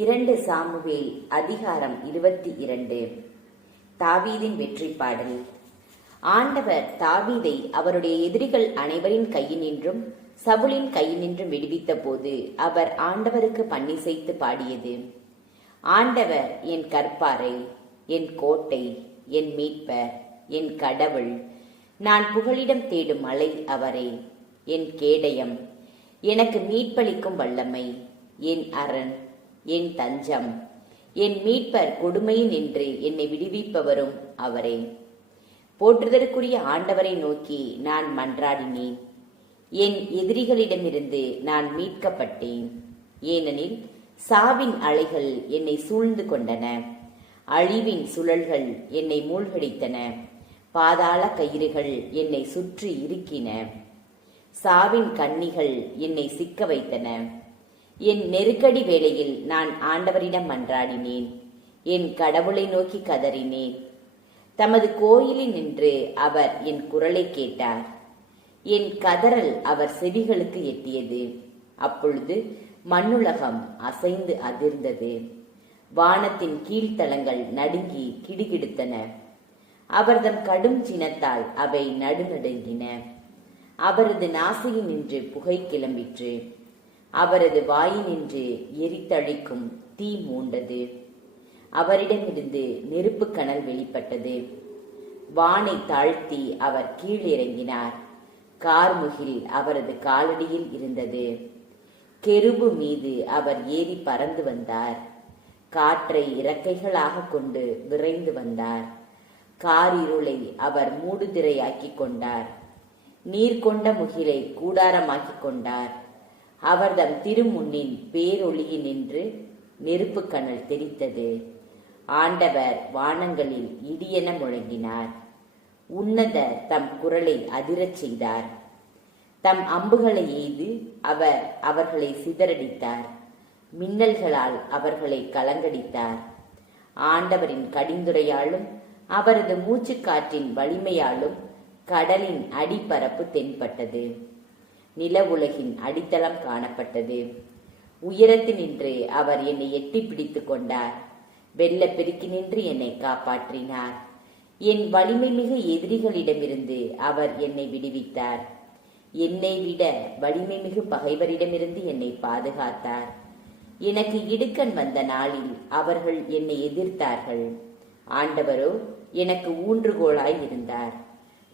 2 Samuel அதிகாரம் 22. தாவீதின் வெற்றி பாடல். ஆண்டவர் தாவீதை அவருடைய எதிரிகள் அனைவரின் கையினின்றும் சவுலின் கையினின்றும் விடுவித்த போது அவர் ஆண்டவருக்கு பன்னிசைத்து பாடியது: ஆண்டவர் என் கற்பாரை, என் கோட்டை, என் மீட்பர், என் கடவுள், நான் புகலிடம் தேடும் மலை அவரே, என் கேடயம், எனக்கு மீட்பளிக்கும் வல்லமை, என் அரண், என் தஞ்சம், என் மீட்பர் கொடுமையில் நின்று என்னை விடுவிப்பவரும் அவரே. போற்றுதற்குரிய ஆண்டவரை நோக்கி நான் மன்றாடினேன். என் எதிரிகளிடமிருந்து நான் மீட்கப்பட்டேன். ஏனெனில் சாவின் அலைகள் என்னை சூழ்ந்து கொண்டன, அழிவின் சுழல்கள் என்னை மூழ்கடித்தன, பாதாள கயிறுகள் என்னை சுற்றி இறுக்கின, சாவின் கண்ணிகள் என்னை சிக்க வைத்தன. என் நெருக்கடி வேளையில் நான் ஆண்டவரிடம் மன்றாடினேன், என் கடவுளை நோக்கி கதறினேன். தமது கோயிலில் நின்று அவர் என் குரலை கேட்டார். என் கதறல் அவர் செவிகளுக்கு எட்டியது. அப்பொழுது மண்ணுலகம் அசைந்து அதிர்ந்தது, வானத்தின் கீழ்த்தளங்கள் நடுங்கி கிடுகிடுத்தன. அவர்தம் கடும் சினத்தால் அவை நடுநடுங்கின. அவரது நாசியில் நின்று புகை கிளம்பிற்று. அவரது வாயினின்று எரித்தழிக்கும் தீ மூண்டது. அவரிடமிருந்து நெருப்பு கனல் வெளிப்பட்டது. வானை தாழ்த்தி அவர் கீழிறங்கினார். கார்முகில் அவரது காலடியில் இருந்தது. கெருபு மீது அவர் ஏறி பறந்து வந்தார். காற்றை இறக்கைகளாக கொண்டு விரைந்து வந்தார். காரிருளை அவர் மூடுதிரையாக்கி கொண்டார். நீர் கொண்ட முகிலை கூடாரமாக்கிக் கொண்டார். அவர்தம் திருமுன்னின் பேரொளியினின்று நெருப்பு கனல் தெரித்தது. ஆண்டவர் வானங்களில் இடியென முழங்கினார். உன்னதர் தம் குரலை அதிரச் செய்தார். தம் அம்புகளை எய்து அவர் அவர்களை சிதறடித்தார். மின்னல்களால் அவர்களை கலங்கடித்தார். ஆண்டவரின் கடிந்துரையாலும் அவரது மூச்சுக்காற்றின் வலிமையாலும் கடலின் அடிப்பரப்பு தென்பட்டது. நில உலகின் அடித்தளம் காணப்பட்டது. உயரத்தினின்று அவர் என்னை எட்டி பிடித்து கொண்டார். வெள்ள பெருக்கினின்று என்னை காப்பாற்றினார். என் வலிமை மிகு எதிரிகளிடமிருந்து அவர் என்னை விடுவித்தார். என்னை விட வலிமை மிகு பகைவரிடமிருந்து என்னை பாதுகாத்தார். எனக்கு இடுக்கண் வந்த நாளில் அவர்கள் என்னை எதிர்த்தார்கள். ஆண்டவரோ எனக்கு ஊன்றுகோலாய் இருந்தார்.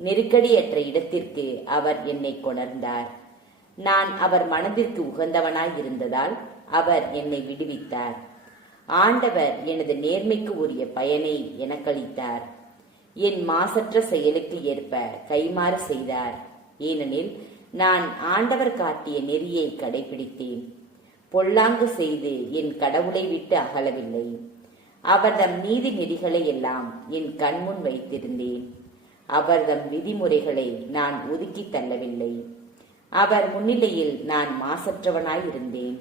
நெருக்கடியற்ற இடத்திற்கு அவர் என்னை கொணர்ந்தார். நான் அவர் மனதிற்கு உகந்தவனாய் இருந்ததால் அவர் என்னை விடுவித்தார். ஆண்டவர் எனது நேர்மைக்கு உரிய பயனை எனக்களித்தார். என் மாசற்ற செயலுக்கு ஏற்ப கைமாறு செய்தார். ஏனெனில் நான் ஆண்டவர் காட்டிய நெறியை கடைபிடித்தேன். பொல்லாங்கு செய்து என் கடவுளை விட்டு அகலவில்லை. அவர்தம் நீதி நெறிகளை எல்லாம் என் கண்முன் வைத்திருந்தேன். அவர்தம் விதிமுறைகளை நான் ஒதுக்கி தள்ளவில்லை. அவர் முன்னிலையில் நான் மாசற்றவனாய் இருந்தேன்.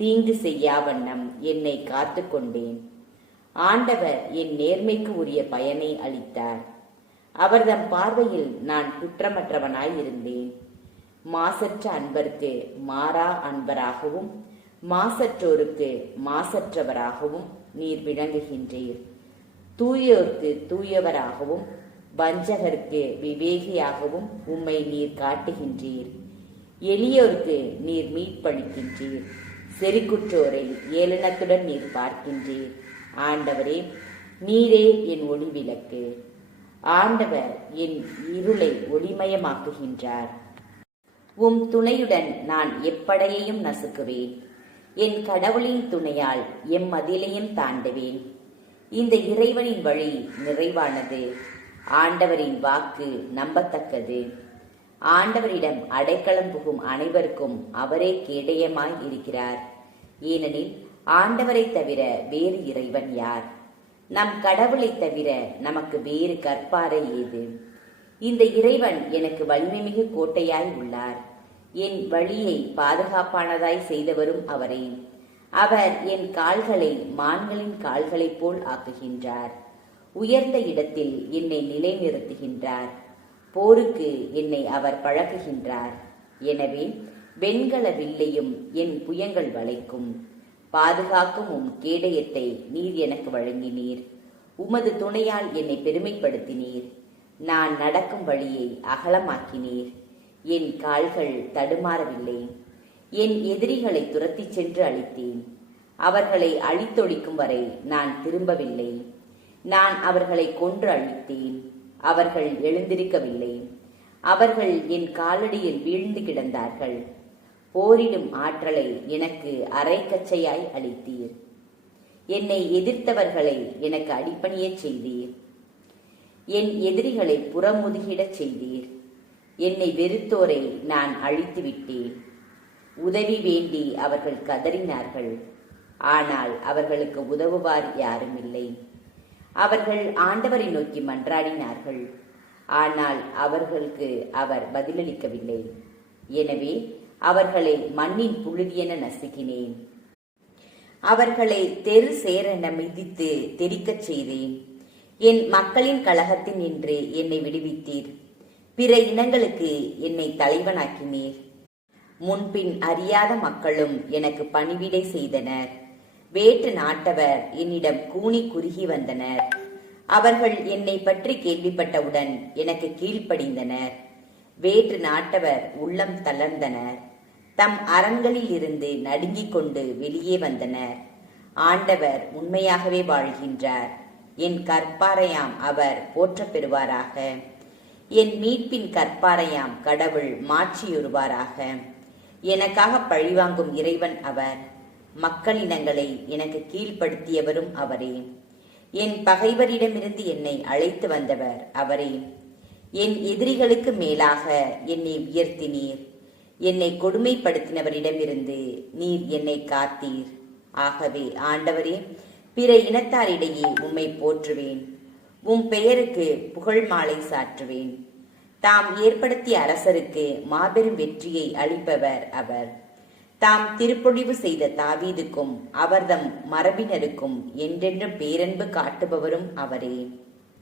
தீங்கு செய்யா வண்ணம் என்னை காத்து கொண்டேன். ஆண்டவர் என் நேர்மைக்கு உரிய பயனை அளித்தார். அவர்தம் பார்வையில் நான் குற்றமற்றவனாய் இருந்தேன். மாசற்ற அன்பருக்கு மாறா அன்பராகவும் மாசற்றோருக்கு மாசற்றவராகவும் நீர் விளங்குகின்றீர். தூயோருக்கு தூயவராகவும் வஞ்சகருக்கு விவேகியாகவும் உம்மை நீர் காட்டுகின்றீர். எளியோருக்கு நீர் மீட்பளிக்கின்றீர். செறிக்குற்றோரை ஏளனத்துடன் நீர் பார்க்கின்றீர். ஆண்டவரே, நீரே என் ஒளி விளக்கு. ஆண்டவர் என் இருளை ஒளிமயமாக்குகின்றார். உம் துணையுடன் நான் எப்படையையும் நசுக்குவேன். என் கடவுளின் துணையால் எம்மதிலையும் தாண்டுவேன். இந்த இறைவனின் வழி நிறைவானது. ஆண்டவரின் வாக்கு நம்பத்தக்கது. ஆண்டவரிடம் அடைக்கலம் புகும் அனைவருக்கும் அவரே கேடயமாய் இருக்கிறார். ஏனெனில் ஆண்டவரை தவிர வேறு இறைவன் யார்? நம் கடவுளை தவிர நமக்கு வேறு கற்பாரை ஏது? இந்த இறைவன் எனக்கு வலிமை மிகு கோட்டையாய் உள்ளார். என் வழியை பாதுகாப்பானதாய் செய்தவரும் அவரே. அவர் என் கால்களை மான்களின் கால்களைப் போல் ஆக்குகின்றார். உயர்ந்த இடத்தில் என்னை நிலைநிறுத்துகின்றார். போருக்கு என்னை அவர் பழக்குகின்றார். எனவே வெண்கல வில்லையும் என் புயங்கள் வளைக்கும். பாதுகாக்கும் உம் கேடயத்தை நீர் எனக்கு வழங்கினீர். உமது துணையால் என்னை பெருமைப்படுத்தினீர். நான் நடக்கும் வழியை அகலமாக்கினீர். என் கால்கள் தடுமாறவில்லை. என் எதிரிகளை துரத்திச் சென்று அழித்தேன். அவர்களை அழித்தொழிக்கும் வரை நான் திரும்பவில்லை. நான் அவர்களை கொன்று அழித்தேன். அவர்கள் எழுந்திருக்கவில்லை. அவர்கள் என் காலடியில் வீழ்ந்து கிடந்தார்கள். போரிடும் ஆற்றலை எனக்கு அரைக்கச்சையாய் அளித்தீர். என்னை எதிர்த்தவர்களை எனக்கு அடிபணியச் செய்தீர். என் எதிரிகளை புறமுதுகிடச் செய்தீர். என்னை வெறுத்தோரை நான் அழித்து விட்டேன். உதவி வேண்டி அவர்கள் கதறினார்கள். ஆனால் அவர்களுக்கு உதவுவார் யாரும் இல்லை. அவர்கள் ஆண்டவரை நோக்கி மன்றாடினார்கள். ஆனால் அவர்களுக்கு அவர் பதிலளிக்கவில்லை. எனவே அவர்களை மண்ணின் புழுதியென நசுக்கினேன். அவர்களை தெரு சேரென மிதித்து தெறிக்கச் செய்தேன். என் மக்களின் கலகத்தில் நின்று என்னை விடுவித்தீர். பிற இனங்களுக்கு என்னை தலைவனாக்கினீர். முன்பின் அறியாத மக்களும் எனக்கு பணிவிடை செய்தனர். வேற்று நாட்டவர் என்னிடம் கூனி குறுகி வந்தனர். அவர்கள் என்னை பற்றி கேள்விப்பட்டவுடன் எனக்கு கீழ்ப்படிந்தனர். வேற்று நாட்டவர் உள்ளம் தளர்ந்தனர். தம் அரண்களில் இருந்து நடுங்கிக் கொண்டு வெளியே வந்தனர். ஆண்டவர் உண்மையாகவே வாழ்கின்றார். என் கற்பாரையாம் அவர் போற்றப் பெறுவாராக. என் மீட்பின் கற்பாரையாம் கடவுள் மாட்சியுறுவாராக. எனக்காக பழிவாங்கும் இறைவன் அவர். மக்களினங்களை எனக்கு கீழ்ப்படுத்தியவரும் அவரே. என் பகைவரிடமிருந்து என்னை அழைத்து வந்தவர் அவரே. என் எதிரிகளுக்கு மேலாக என்னை உயர்த்தினீர். என்னை கொடுமைப்படுத்தினவரிடமிருந்து நீர் என்னை காத்தீர். ஆகவே ஆண்டவரே, பிற இனத்தாரிடையே உம்மை போற்றுவேன். உம் பெயருக்கு புகழ் மாலை சாற்றுவேன். தாம் ஏற்படுத்திய அரசருக்கு மாபெரும் வெற்றியை அளிப்பவர் அவர். தாம் திருப்பொழிவு செய்த தாவீதுக்கும் அவர்தம் மரபினருக்கும் என்றென்றும் பேரன்பு காட்டுபவரும் அவரே.